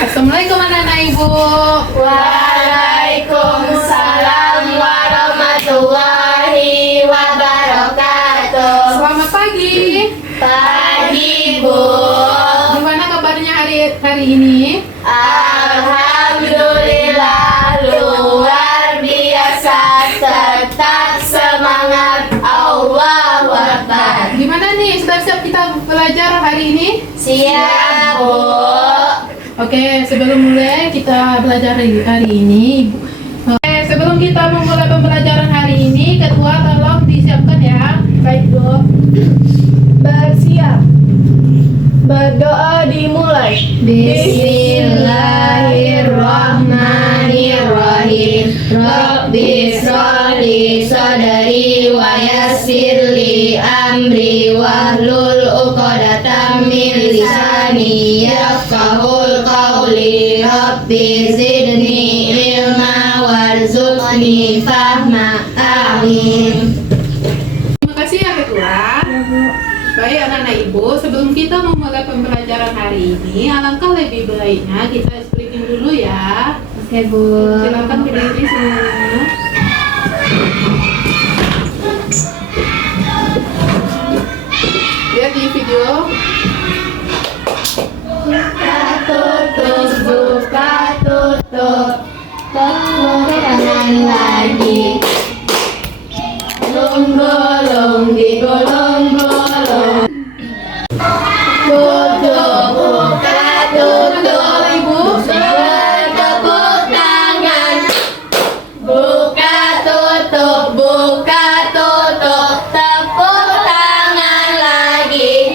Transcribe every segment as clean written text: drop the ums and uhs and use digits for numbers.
Assalamualaikum anak-anak ibu. Waalaikumsalam warahmatullahi wabarakatuh. Selamat pagi. Pagi Bu. Gimana kabarnya hari ini? Alhamdulillah luar biasa. Tetap semangat. Allahu Akbar. Gimana nih? Sudah siap kita belajar hari ini? Siap Bu. Oke, sebelum mulai kita belajar hari ini, sebelum kita memulai pembelajaran hari ini, ketua tolong disiapkan ya. Baik Bu. Bersiap. Berdoa dimulai. Bismillahirrahmanirrahim. Rabbi sholli sadri wa yassirli amri wahlul 'uqdatam min lisani yafqahul qawli. Rabbi zidni ilma warzuqni fahma. Amin. Terima kasih ya ketua. Baik anak-anak ibu, sebelum kita memulai pembelajaran hari ini, alangkah lebih baiknya kita explaining dulu ya. Oke Bu. Silakan berdiri semuanya. Lihat di video. Buka tutup, tangan lagi. Golong digolong-golong. Tutup, buka tutup, Ibu. bertepuk tangan. Buka tutup, tepuk tangan lagi.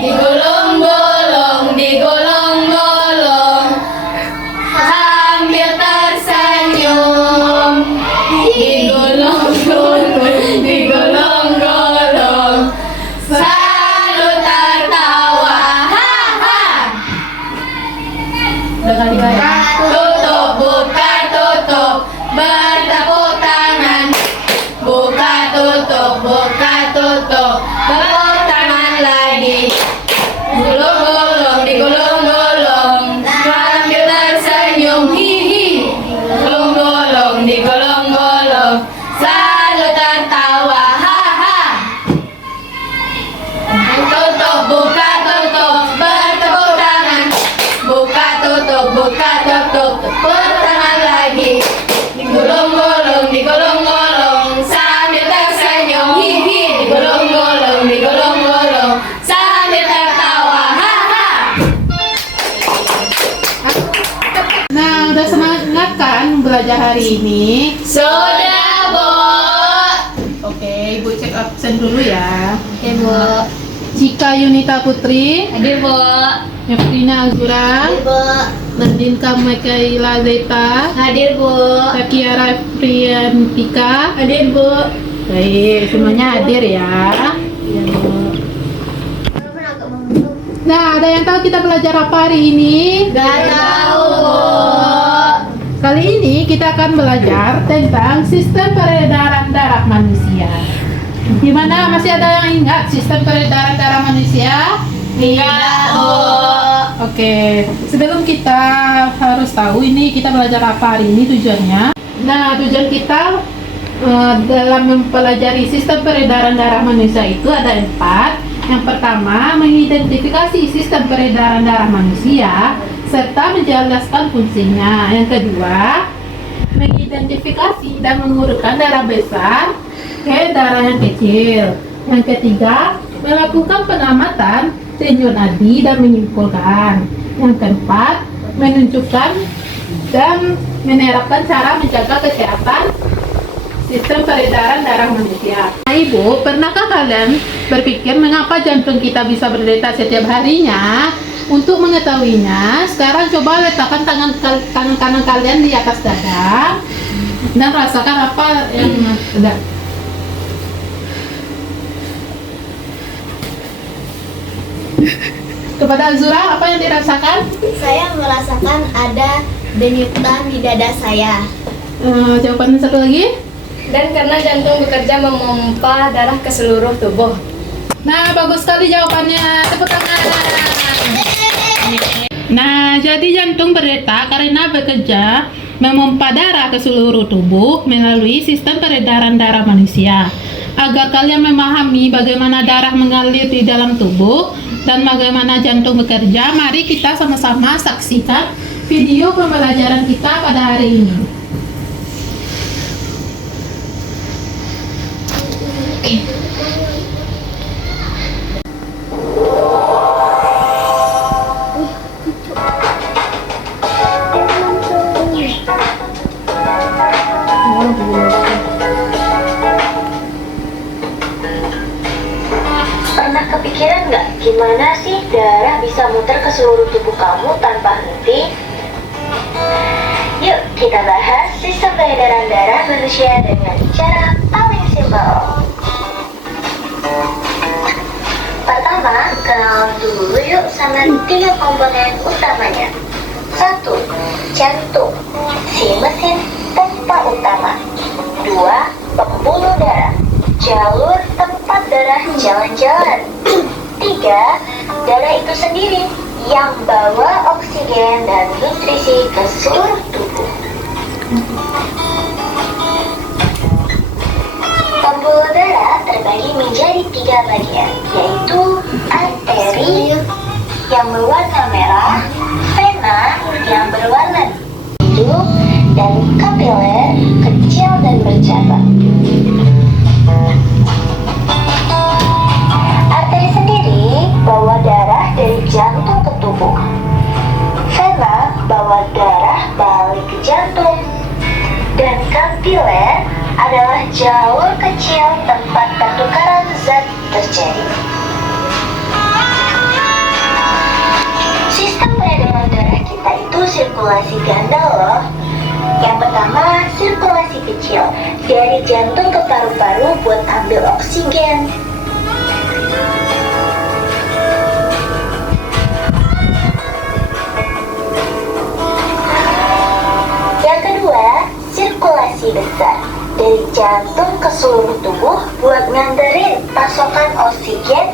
Digolong-golong, sambil tersenyum. Digolong-golong, selalu tertawa. Udah kali Buka tutup, bertepuk tangan. Buka tutup, tepuk tangan lagi. Digolong-golong, sambil tersenyum. Hihi. Digolong-golong, selalu tertawa. Buka tutup, bertepuk tangan. Buka tutup, tepuk tangan lagi. Digolong-golong, sambil tersenyum. Hihi. Digolong-golong, sambil tertawa. Nah, udah semangat kan belajar hari ini? Sudah Bu. Oke, Ibu cek absen dulu ya. Oke Bu. Cika Yunita Putri, Hadir Bu. Efrina Azura, Bu. Nandinka Mikaela Zeta, Hadir Bu. Takiara Priyantika. Hadir Bu. Baik, semuanya hadir ya. Iya, Bu. Nah, ada yang tahu kita belajar apa hari ini? Gak tahu Bu. Kali ini kita akan belajar tentang sistem peredaran darah manusia. Gimana? Masih ada yang ingat sistem peredaran darah manusia? Tidak Bu. Oke, sebelum kita harus tahu ini kita belajar apa hari ini tujuannya. Nah, tujuan kita dalam mempelajari sistem peredaran darah manusia itu ada 4. Yang pertama, mengidentifikasi sistem peredaran darah manusia serta menjelaskan fungsinya. Yang kedua, mengidentifikasi dan mengurutkan darah besar ke darah yang kecil. Yang ketiga, melakukan pengamatan tinjau nadi dan menyimpulkan. Yang keempat, menunjukkan dan menerapkan cara menjaga kesehatan sistem peredaran darah manusia. Nah, Ibu, pernahkah kalian berpikir mengapa jantung kita bisa berdetak setiap harinya? Untuk mengetahuinya, sekarang coba letakkan tangan kanan kalian di atas dada dan rasakan apa yang ada. Kepada Azura, apa yang dirasakan? Saya merasakan ada denyutan di dada saya. Jawaban satu lagi. Dan karena jantung bekerja memompa darah ke seluruh tubuh. Nah, bagus sekali jawabannya. Tepuk tangan. Nah, jadi jantung berdetak karena bekerja memompa darah ke seluruh tubuh melalui sistem peredaran darah manusia. Agar kalian memahami bagaimana darah mengalir di dalam tubuh dan bagaimana jantung bekerja, mari kita sama-sama saksikan video pembelajaran kita pada hari ini. Pernah kepikiran nggak gimana sih darah bisa muter ke seluruh tubuh kamu tanpa henti? Yuk kita bahas sistem peredaran darah manusia dengan cara paling simpel. Pertama, kenalan dulu yuk sama 3 komponen utamanya. 1. Jantung, si mesin pompa utama. 2. Pembuluh darah, jalur tempat darah jalan-jalan. 3. Darah itu sendiri yang bawa oksigen dan nutrisi ke seluruh tubuh. Pembuluh darah terbagi menjadi 3 bagian, yaitu arteri yang berwarna merah, vena yang berwarna biru, dan kapiler kecil dan bercabang. Arteri sendiri bawa darah dari jantung ke tubuh. Vena bawa darah balik ke jantung. Dan kapiler adalah jalur kecil tempat pertukaran zat terjadi. Sistem peredaran darah kita itu sirkulasi ganda loh. Yang pertama, sirkulasi kecil dari jantung ke paru-paru buat ambil oksigen. Yang kedua, sirkulasi besar dari jantung ke seluruh tubuh buat nganterin pasokan oksigen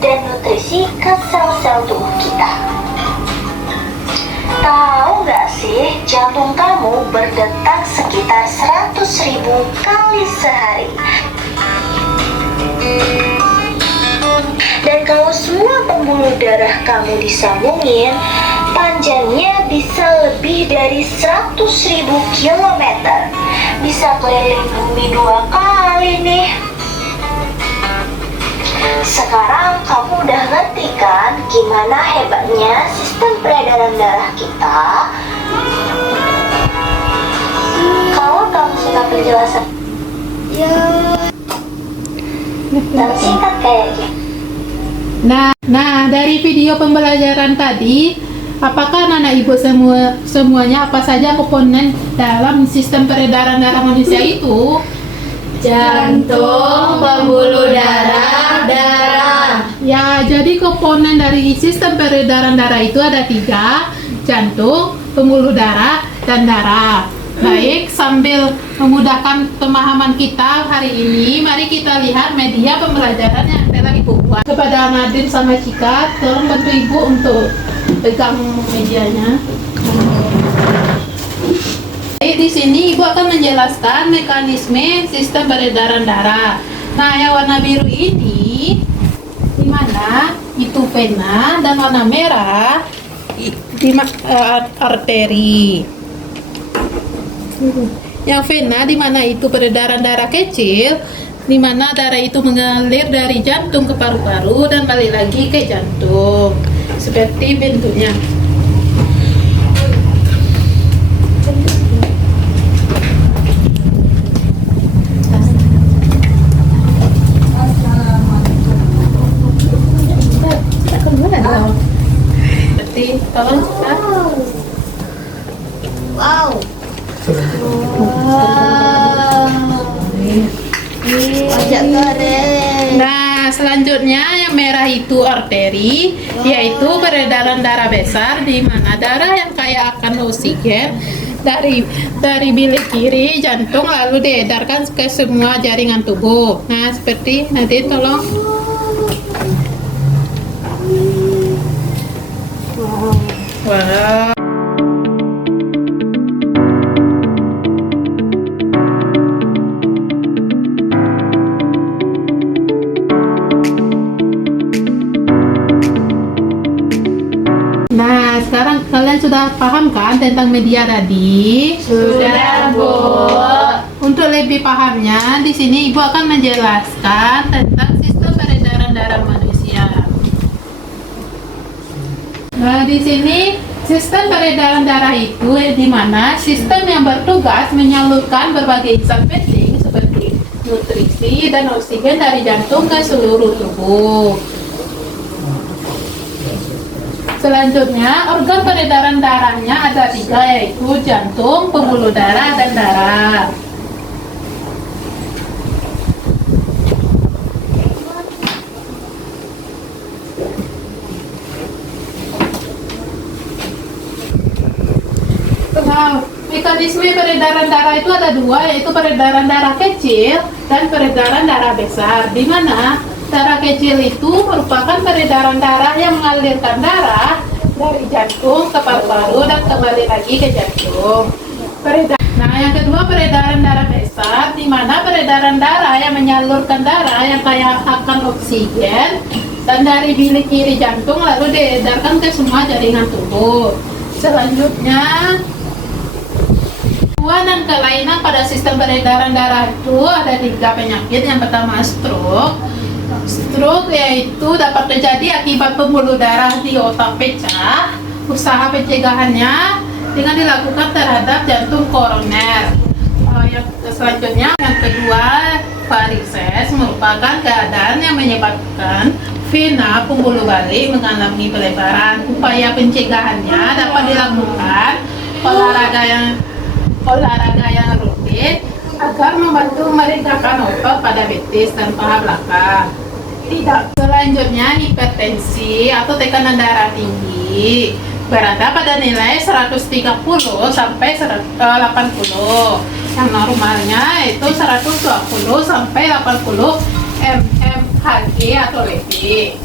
dan nutrisi ke sel-sel tubuh kita. Tahu nggak sih, jantung kamu berdetak sekitar 100.000 kali sehari. Dan kalau semua pembuluh darah kamu disambungin, panjangnya bisa lebih dari 100.000 kilometer. Bisa keliling bumi 2 kali nih. Sekarang kamu udah ngerti kan gimana hebatnya sistem peredaran darah kita? Kalau kamu suka penjelasan dan singkat kayak gitu. Nah, dari video pembelajaran tadi, apakah anak ibu semuanya apa saja komponen dalam sistem peredaran darah manusia itu? Jantung, pembuluh darah, darah. Ya, jadi komponen dari sistem peredaran darah itu ada 3, jantung, pembuluh darah, dan darah. Baik, sambil memudahkan pemahaman kita hari ini, mari kita lihat media pembelajaran yang telah Ibu buat. Kepada Nadine sama Cika, tolong bantu Ibu untuk pegang medianya. Baik, di sini Ibu akan menjelaskan mekanisme sistem peredaran darah. Nah, yang warna biru ini di mana itu vena, dan warna merah arteri. Yang vena di mana itu peredaran darah kecil, di mana darah itu mengalir dari jantung ke paru-paru dan balik lagi ke jantung. Seperti bentuknya. Seperti tolong kita. Wow. Wajah keren. Nah, selanjutnya yang merah itu arteri, yaitu peredaran darah besar di mana darah yang kaya akan oksigen dari bilik kiri jantung lalu diedarkan ke semua jaringan tubuh. Nah, seperti nanti tolong. sekarang kalian sudah paham kan tentang media tadi? Sudah, Bu. Untuk lebih pahamnya, di sini Ibu akan menjelaskan tentang sistem peredaran darah manusia. Nah, di sini sistem peredaran darah itu di mana sistem yang bertugas menyalurkan berbagai zat penting seperti nutrisi dan oksigen dari jantung ke seluruh tubuh. Selanjutnya, organ peredaran darahnya ada 3, yaitu jantung, pembuluh darah, dan darah. Nah, mekanisme peredaran darah itu ada 2, yaitu peredaran darah kecil dan peredaran darah besar. Di mana darah kecil itu merupakan peredaran darah yang mengalirkan darah dari jantung ke paru-paru dan kembali lagi ke jantung. Nah, yang kedua peredaran darah besar, di mana peredaran darah yang menyalurkan darah yang kaya akan oksigen dan dari bilik kiri jantung lalu diedarkan ke semua jaringan tubuh. Selanjutnya, gangguan dan kelainan pada sistem peredaran darah itu ada 3 penyakit. Yang pertama stroke. Stroke yaitu dapat terjadi akibat pembuluh darah di otak pecah. Usaha pencegahannya dengan dilakukan terhadap jantung koroner. Yang selanjutnya, yang kedua, varises merupakan keadaan yang menyebabkan vena pembuluh balik mengalami pelebaran. Upaya pencegahannya dapat dilakukan olahraga yang rutin agar membantu meredakan otot pada betis dan paha belakang. Selanjutnya, hipertensi atau tekanan darah tinggi berada pada nilai 130 sampai 80. Yang normalnya itu 120 sampai 80 mmHg atau lebih.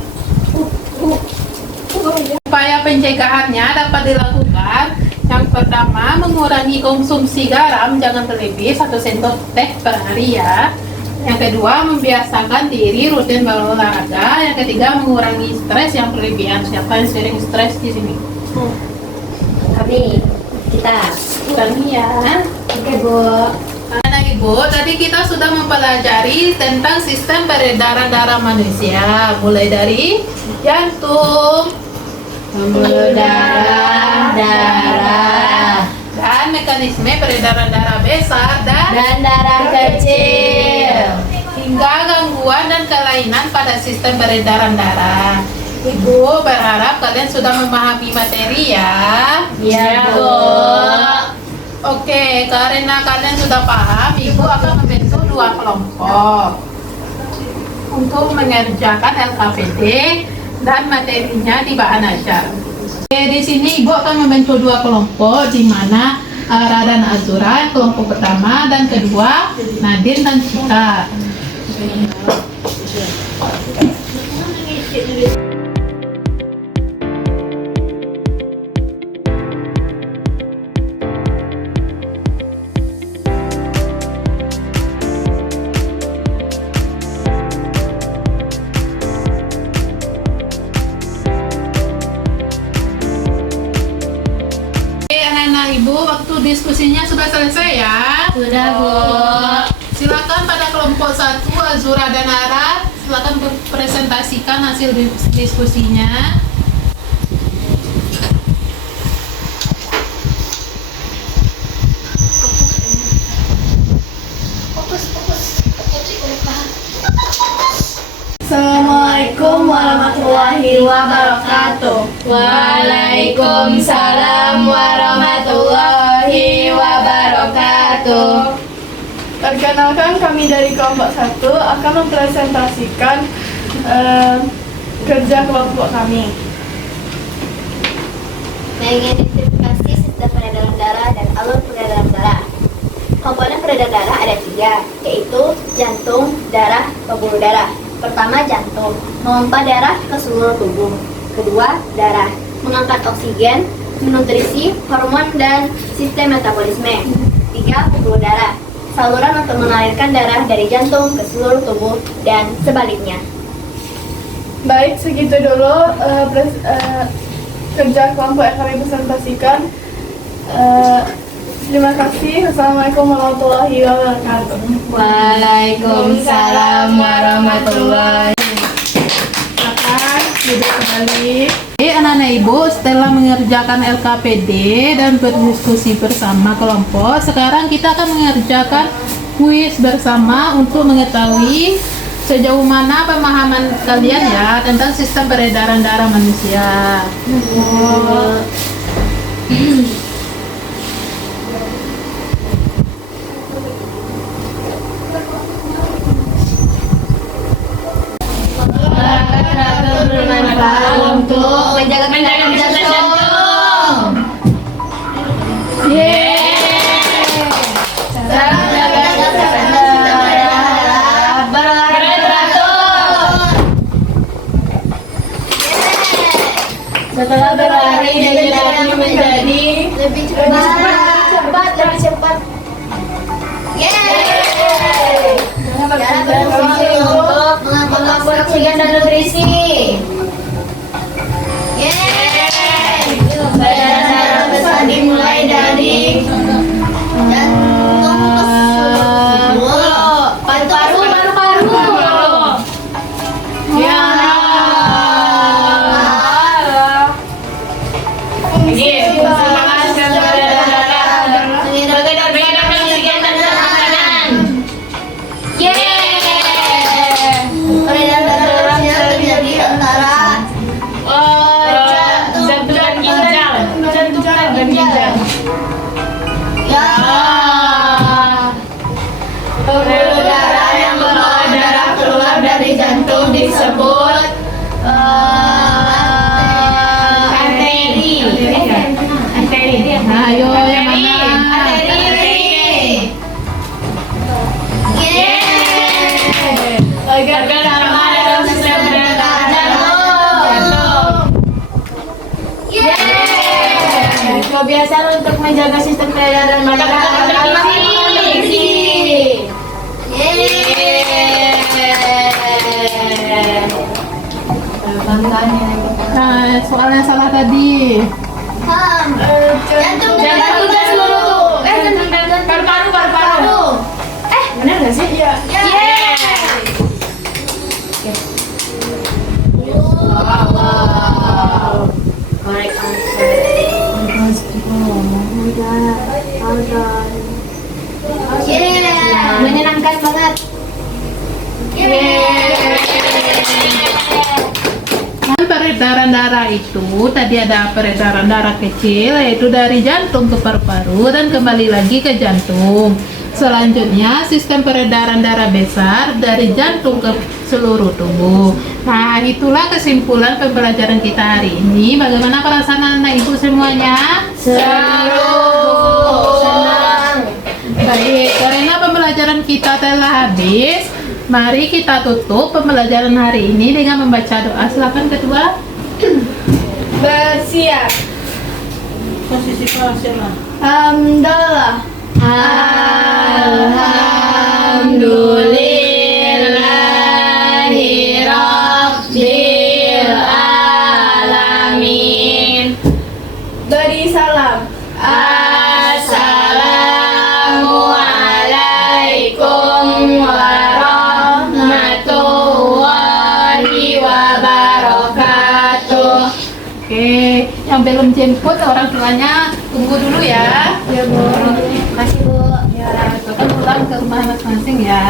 Upaya pencegahannya dapat dilakukan. Yang pertama, mengurangi konsumsi garam, jangan berlebih 1 sendok teh per hari ya. Yang kedua, membiasakan diri rutin berolahraga. Yang ketiga, mengurangi stres yang berlebihan. Siapa yang sering stres di sini? Kami, kita. Kami ya. Oke, Bu. Anak Ibu, tadi kita sudah mempelajari tentang sistem peredaran darah manusia, mulai dari jantung, Pembuluh darah, dan mekanisme peredaran darah besar dan darah kecil. hingga gangguan dan kelainan pada sistem peredaran darah. Ibu berharap kalian sudah memahami materi ya. Ya, Bu. Oke, karena kalian sudah paham, Ibu akan membentuk 2 kelompok untuk mengerjakan LKPD dan materinya di bahan ajar. Oke, di sini Ibu akan membentuk 2 kelompok, di mana Ara dan Azura kelompok pertama, dan kedua Nadine dan Cika. Ibu, waktu diskusinya sudah selesai ya? Sudah, Bu. Silakan pada kelompok 1, Azura dan Ara, silakan presentasikan hasil diskusinya. Assalamualaikum warahmatullahi wabarakatuh. Waalaikumsalam warahmatullahi wabarakatuh. Perkenalkan, kami dari kelompok 1 akan mempresentasikan kerja kelompok kami. Mengidentifikasi sistem peredaran darah dan alur peredaran darah. Komponen peredaran darah ada 3, yaitu jantung, darah, pembuluh darah. Pertama, jantung, memompa darah ke seluruh tubuh. Kedua, darah, mengangkat oksigen, menutrisi, hormon, dan sistem metabolisme. 3, pembuluh darah, saluran untuk mengalirkan darah dari jantung ke seluruh tubuh dan sebaliknya. Baik, segitu dulu kerja kelompok yang kami presentasikan. Terima kasih. Assalamualaikum warahmatullahi wabarakatuh. Waalaikumsalam warahmatullahi. Silakan duduk kembali. Anak-anak ibu, setelah mengerjakan LKPD dan berdiskusi bersama kelompok, sekarang kita akan mengerjakan kuis bersama untuk mengetahui sejauh mana pemahaman kalian ya tentang sistem peredaran darah manusia. Bermanfaat untuk menjaga jantung. Cara menjaga kesehatan adalah berolahraga teratur. Setelah berlari jajarannya menjadi Lebih cepat, lebih cepat. Yeay. Cara berfungsi untuk mengembangkan oksigen dan nutrisi. Yeay. Peredaran darah besar dimulai dari jantung paru-paru. Ya. Pembuluh darah yang membawa darah keluar dari jantung disebut arteri. Nah, ayo yang mana? Agar sama dalam sistem peredaran jantung. Kebiasaan untuk menjaga sistem peredaran darah adalah gizi. Nah, soalnya salah tadi. Jantung Paru-paru. Benar nggak sih? Iya. Correct answer. Menyenangkan banget. Kan peredaran darah itu tadi ada peredaran darah kecil yaitu dari jantung ke paru-paru dan kembali lagi ke jantung. Selanjutnya sistem peredaran darah besar dari jantung ke seluruh tubuh. Nah, itulah kesimpulan pembelajaran kita hari ini. Bagaimana perasaan anak ibu semuanya? Seru. Senang. Baik, karena pembelajaran kita telah habis, mari kita tutup pembelajaran hari ini dengan membaca doa. Silakan kedua. Bersiap. Posisi pasirlah. Alhamdulillah. Alhamdulillahi Rabbil Alamin. Beri salam. Assalamualaikum warahmatullahi wabarakatuh. Oke, yang belum jemput orang tuanya tunggu dulu ya. Ya, Bu. Terima kasih Bu. Ya, kita pulang ke rumah masing-masing ya.